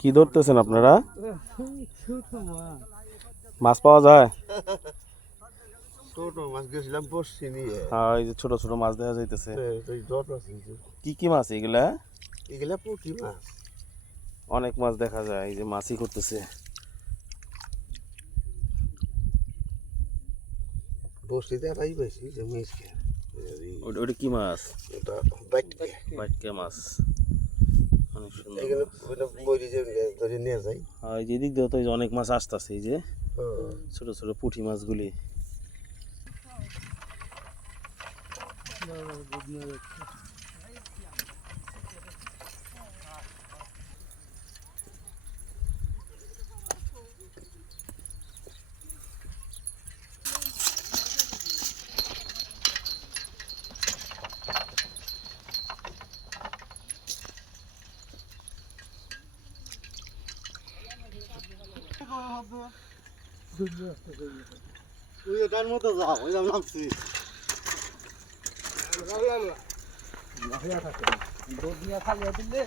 কি ধরতেছেন আপনারা? মাছ পাওয়া যায়? ছোট মাছ গেছিলাম বসছি নিয়ে। হ্যাঁ, এই যে ছোট ছোট মাছ দেখা যাইতেছে। কি কি মাছ এগুলা? এগুলা পুঁটি মাছ। অনেক মাছ দেখা যায়, এই যে মাছই করতেছে। বসতিতে এরাই বেশি যে মিসকে। ওটা কি মাছ? এটা বাইটকে। বাইটকে মাছ। অনেক সুন্দর। এগুলো ওটা মরি যে ধরে নিয়ে যাই। আর এই যে দিক দিয়ে তো এই যে অনেক মাছ আসতেছে, এই যে ছোট ছোট পুঁটি মাছগুলি। ওই এটার মতো যাও, ওই নামছি। দুধ নিয়ে খালি দিলে